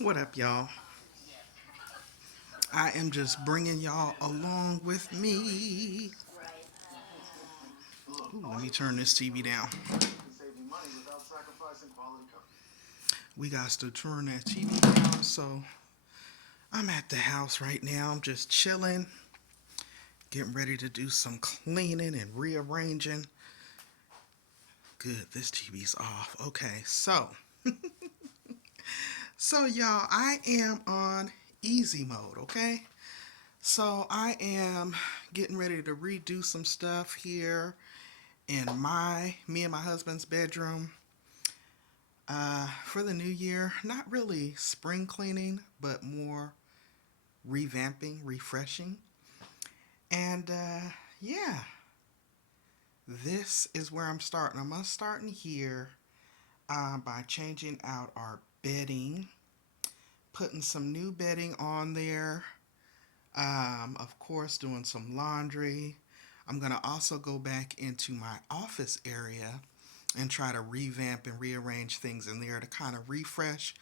What up, y'all? I am just bringing y'all along with me. Ooh, let me turn this TV down. We got to turn that TV down. So I'm at the house right now. I'm just chilling, getting ready to do some cleaning and rearranging. Good, this TV's off. Okay, so y'all, I am on easy mode. Okay, so I am getting ready to redo some stuff here in me and my husband's bedroom for the new year. Not really spring cleaning, but more revamping, refreshing. And yeah, this is where I'm starting. I'm starting here by changing out our bedding, putting some new bedding on there. Of course, doing some laundry. I'm going to also go back into my office area and try to revamp and rearrange things in there to kind of refresh,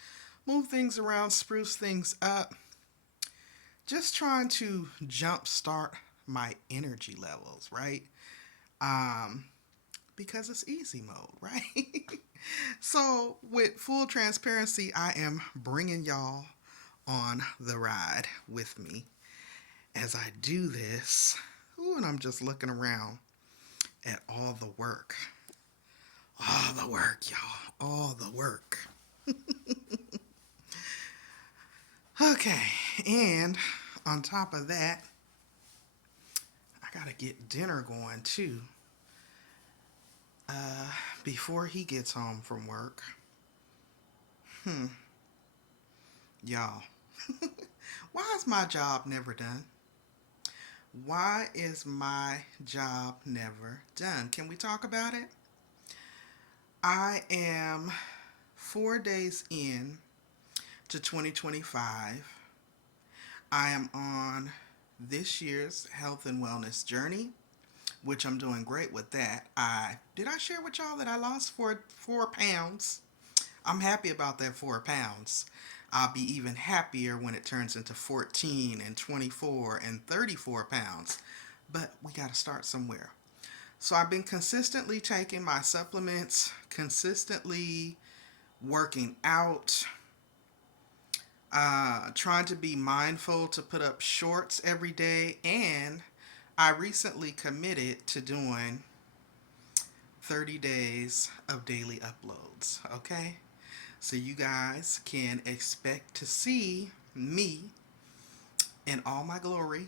move things around, spruce things up. Just trying to jumpstart my energy levels, right? Um, because it's easy mode, right? So, with full transparency, I am bringing y'all on the ride with me as I do this. Ooh, and I'm just looking around at all the work. All the work, y'all. All the work. Okay, and on top of that, I gotta get dinner going too. Uh, Before he gets home from work. Hmm, y'all. Why is my job never done? Why is my job never done? Can we talk about it? I am 4 days in to 2025. I am on this year's health and wellness journey, which I'm doing great with that. I share with y'all that I lost 4 pounds. I'm happy about that 4 pounds. I'll be even happier when it turns into 14 and 24 and 34 pounds. But we got to start somewhere. So I've been consistently taking my supplements, consistently working out, trying to be mindful to put up shorts every day, and I recently committed to doing 30 days of daily uploads. Okay? So you guys can expect to see me in all my glory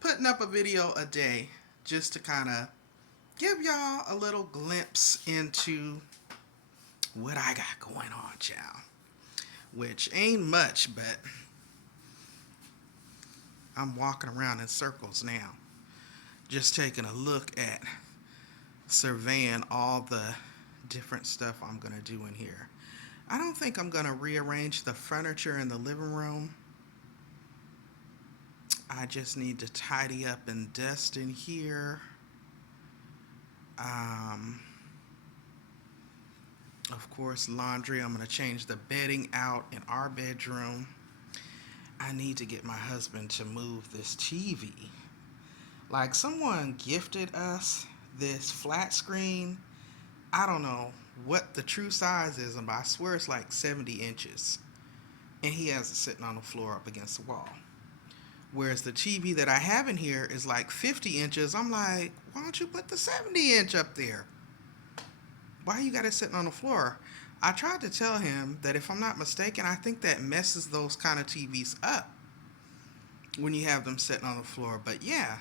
putting up a video a day just to kind of give y'all a little glimpse into what I got going on, child. Which ain't much, but I'm walking around in circles now. Just taking a look at surveying all the different stuff I'm going to do in here. I don't think I'm going to rearrange the furniture in the living room. I just need to tidy up and dust in here. Um, of course, laundry. I'm going to change the bedding out in our bedroom. I need to get my husband to move this TV. Like, someone gifted us this flat screen. I don't know what the true size is, but I swear it's like 70 inches. And he has it sitting on the floor up against the wall. Whereas the TV that I have in here is like 50 inches. I'm like, why don't you put the 70-inch up there? Why you got it sitting on the floor? I tried to tell him that if I'm not mistaken, I think that messes those kind of TVs up when you have them sitting on the floor. But yeah,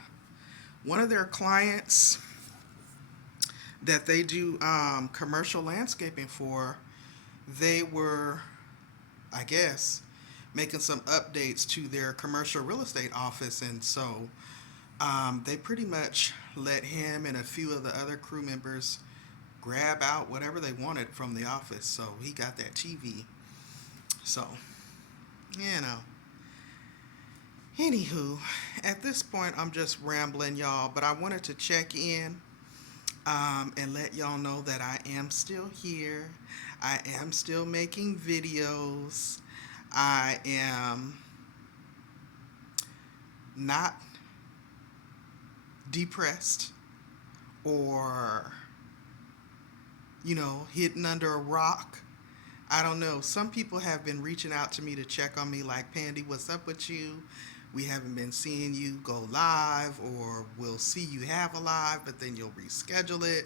one of their clients that they do commercial landscaping for, they were, I guess, making some updates to their commercial real estate office. And so they pretty much let him and a few of the other crew members grab out whatever they wanted from the office. So he got that TV. So, you know. Anywho, at this point, I'm just rambling, y'all, but I wanted to check in and let y'all know that I am still here. I am still making videos. I am not depressed or, hidden under a rock. I don't know. Some people have been reaching out to me to check on me, like, Pandi, what's up with you? We haven't been seeing you go live, or we'll see you have a live, but then you'll reschedule it.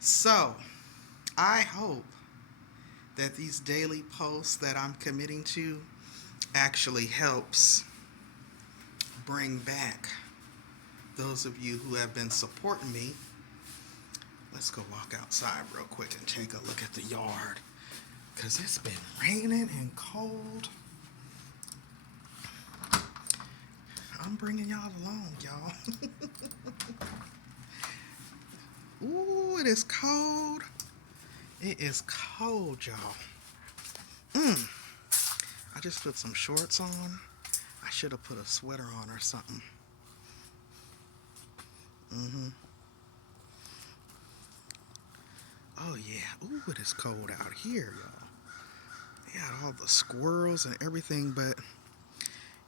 So, I hope that these daily posts that I'm committing to actually helps bring back those of you who have been supporting me. Let's go walk outside real quick and take a look at the yard, because it's been raining and cold. I'm bringing y'all along, y'all. Ooh, it is cold. It is cold, y'all. I just put some shorts on. I should have put a sweater on or something. Oh, yeah. Ooh, it is cold out here, y'all. They got all the squirrels and everything, but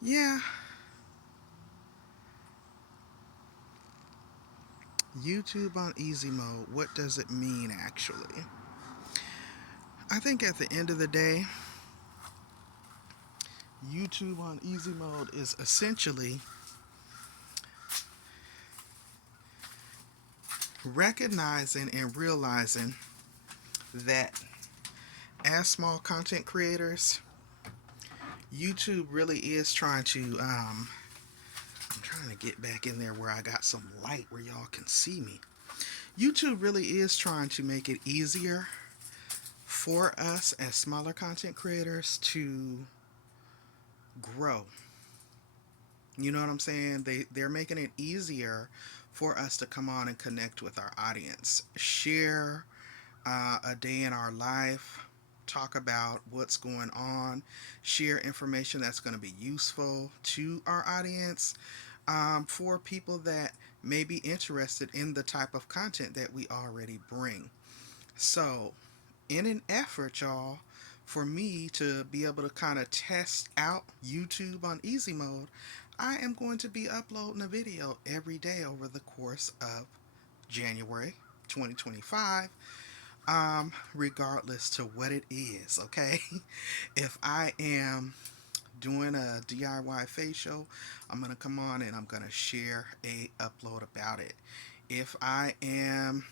yeah. YouTube on easy mode. What does it mean, actually? I think at the end of the day, YouTube on easy mode is essentially recognizing and realizing that as small content creators, YouTube really is trying to, I'm trying to get back in there where I got some light where y'all can see me. YouTube really is trying to make it easier for us as smaller content creators to grow. You know what I'm saying? They're making it easier for us to come on and connect with our audience. Share a day in our life. Talk about what's going on. Share information that's going to be useful to our audience, for people that may be interested in the type of content that we already bring. So, in an effort, y'all, for me to be able to kind of test out YouTube on easy mode, I am going to be uploading a video every day over the course of January 2025, regardless to what it is, okay? If I am doing a DIY facial, I'm going to come on and I'm going to share a upload about it. If I am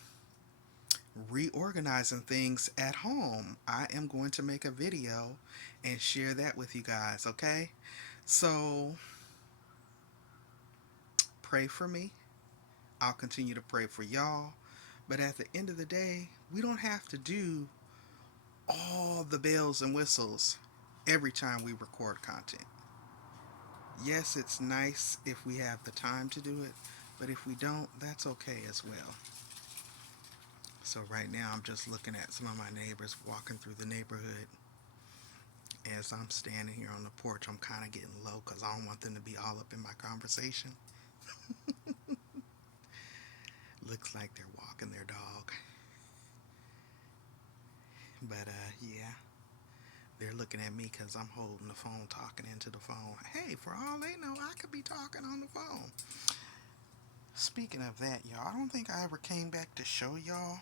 reorganizing things at home, I am going to make a video and share that with you guys, okay? So, pray for me. I'll continue to pray for y'all. But at the end of the day, we don't have to do all the bells and whistles every time we record content. Yes, it's nice if we have the time to do it, but if we don't, that's okay as well. So right now I'm just looking at some of my neighbors walking through the neighborhood. As I'm standing here on the porch, I'm kind of getting low because I don't want them to be all up in my conversation. Looks like they're walking their dog. But yeah, they're looking at me because I'm holding the phone, talking into the phone. Hey, for all they know, I could be talking on the phone. Speaking of that, y'all, I don't think I ever came back to show y'all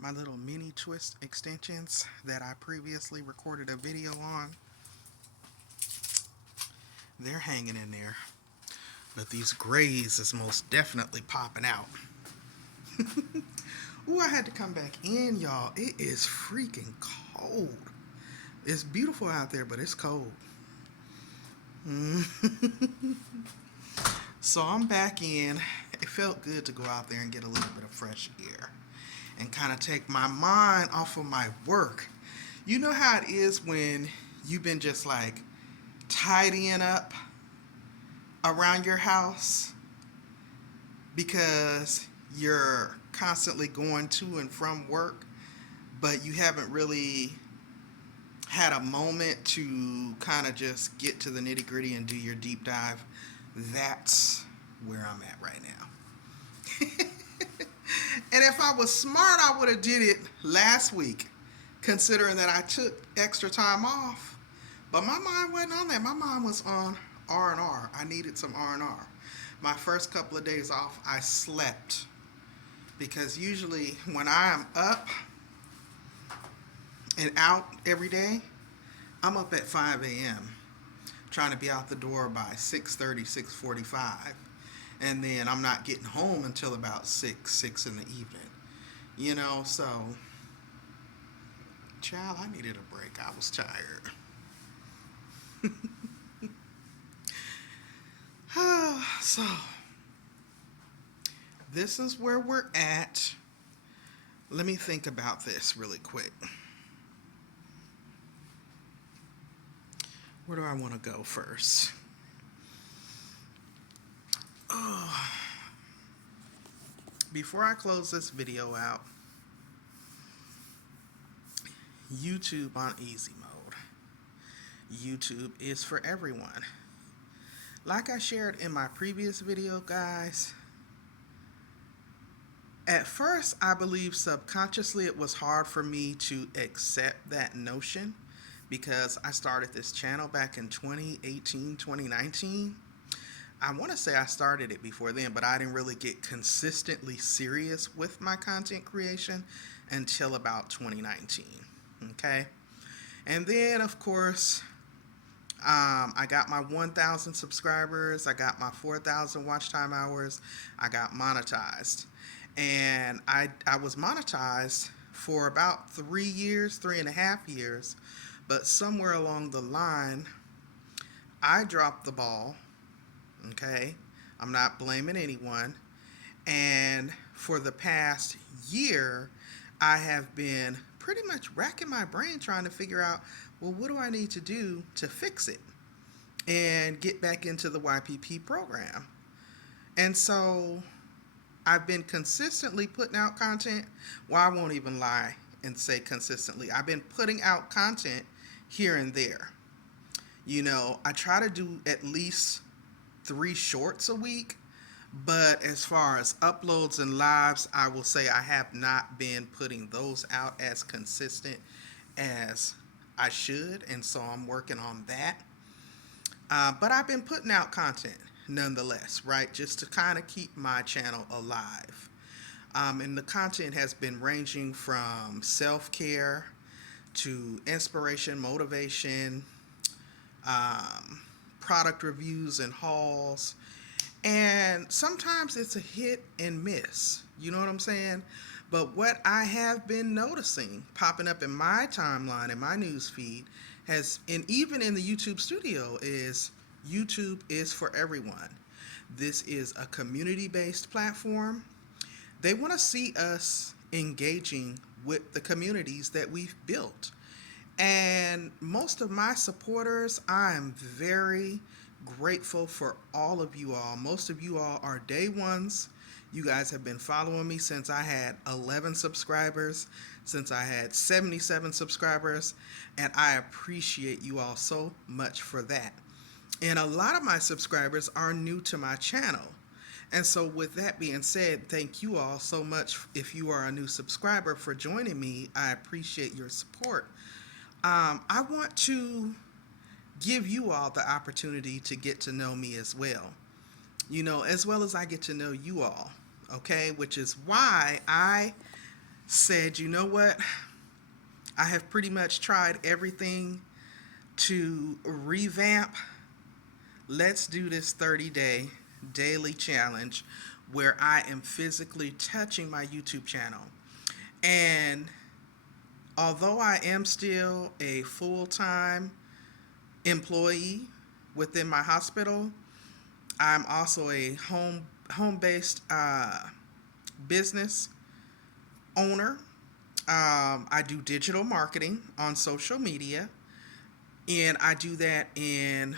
my little mini twist extensions that I previously recorded a video on. They're hanging in there, but these grays is most definitely popping out. Ooh, I had to come back in, y'all. It is freaking cold. It's beautiful out there, but it's cold. So I'm back in. It felt good to go out there and get a little bit of fresh air and kind of take my mind off of my work. You know how it is when you've been just like tidying up around your house because you're constantly going to and from work, but you haven't really had a moment to kind of just get to the nitty gritty and do your deep dive. That's where I'm at right now. And if I was smart, I would have did it last week, considering that I took extra time off. But my mind wasn't on that. My mind was on R&R. I needed some R&R. My first couple of days off, I slept. Because usually when I am up and out every day, I'm up at 5 a.m. trying to be out the door by 6:30, 6:45. And then I'm not getting home until about 6 in the evening. So, child, I needed a break. I was tired. So, this is where we're at. Let me think about this really quick. Where do I want to go first? Before I close this video out, YouTube on easy mode. YouTube is for everyone. Like I shared in my previous video, guys, at first I believe subconsciously it was hard for me to accept that notion because I started this channel back in 2018, 2019. I want to say I started it before then, but I didn't really get consistently serious with my content creation until about 2019. Okay? And then, of course, I got my 1,000 subscribers. I got my 4,000 watch time hours. I got monetized. And I was monetized for about 3.5 years. But somewhere along the line, I dropped the ball. Okay, I'm not blaming anyone. And for the past year, I have been pretty much racking my brain trying to figure out, well, what do I need to do to fix it and get back into the YPP program? And so I've been consistently putting out content. Well, I won't even lie and say consistently. I've been putting out content here and there. I try to do at least 3 shorts a week, but as far as uploads and lives, I will say I have not been putting those out as consistent as I should, and so I'm working on that. But I've been putting out content nonetheless, right, just to kind of keep my channel alive. And the content has been ranging from self-care to inspiration, motivation, product reviews and hauls, and sometimes it's a hit and miss, you know what I'm saying? But what I have been noticing popping up in my timeline and my news feed and even in the YouTube studio, is YouTube is for everyone. This is a community-based platform. They want to see us engaging with the communities that we've built. And most of my supporters, I am very grateful for all of you all. Most of you all are day ones. You guys have been following me since I had 11 subscribers, since I had 77 subscribers, and I appreciate you all so much for that. And a lot of my subscribers are new to my channel. And so with that being said, thank you all so much. If you are a new subscriber, for joining me, I appreciate your support. I want to give you all the opportunity to get to know me as well, as well as I get to know you all, okay? Which is why I said, you know what? I have pretty much tried everything to revamp. Let's do this 30-day daily challenge where I am physically touching my YouTube channel. And although I am still a full-time employee within my hospital, I'm also a home-based business owner. I do digital marketing on social media, and I do that in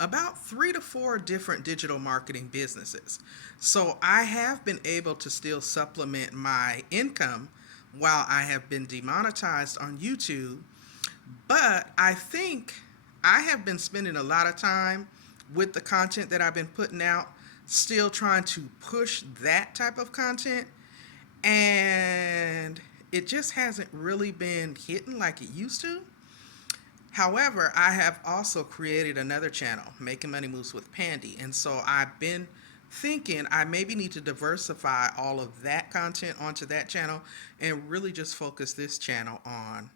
about 3 to 4 different digital marketing businesses. So I have been able to still supplement my income while I have been demonetized on YouTube. But I think I have been spending a lot of time with the content that I've been putting out still trying to push that type of content, and it just hasn't really been hitting like it used to. However, I have also created another channel, Making Money Moves with Pandi. And so I've been thinking I maybe need to diversify all of that content onto that channel and really just focus this channel on,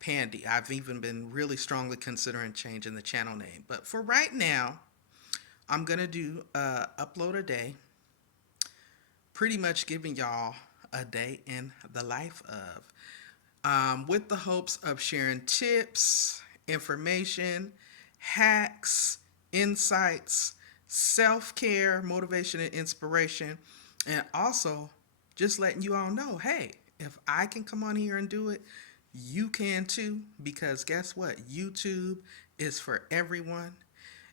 Pandi. I've even been really strongly considering changing the channel name. But for right now, I'm going to do upload a day, pretty much giving y'all a day in the life of. With the hopes of sharing tips, information, hacks, insights, self care, motivation, and inspiration, and also just letting you all know, hey, if I can come on here and do it, you can too, because guess what? YouTube is for everyone.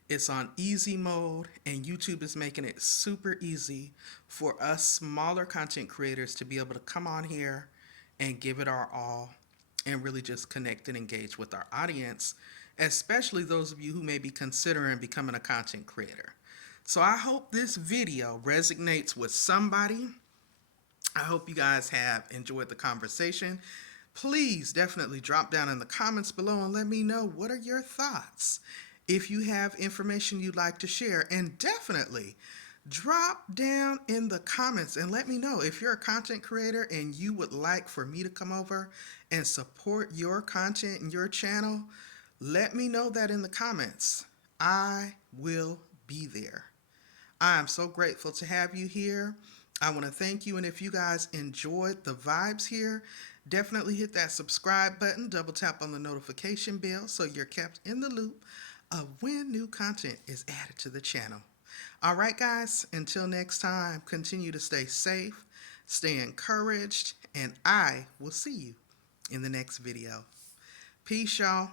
It's on easy mode, and YouTube is making it super easy for us smaller content creators to be able to come on here and give it our all and really just connect and engage with our audience, especially those of you who may be considering becoming a content creator. So I hope this video resonates with somebody. I hope you guys have enjoyed the conversation. Please definitely drop down in the comments below and let me know, what are your thoughts? If you have information you'd like to share, and definitely drop down in the comments and let me know if you're a content creator and you would like for me to come over and support your content and your channel. Let me know that in the comments. I will be there. I am so grateful to have you here. I want to thank you, and if you guys enjoyed the vibes here, definitely hit that subscribe button, double tap on the notification bell so you're kept in the loop of when new content is added to the channel. All right, guys, until next time, continue to stay safe, stay encouraged, and I will see you in the next video. Peace, y'all.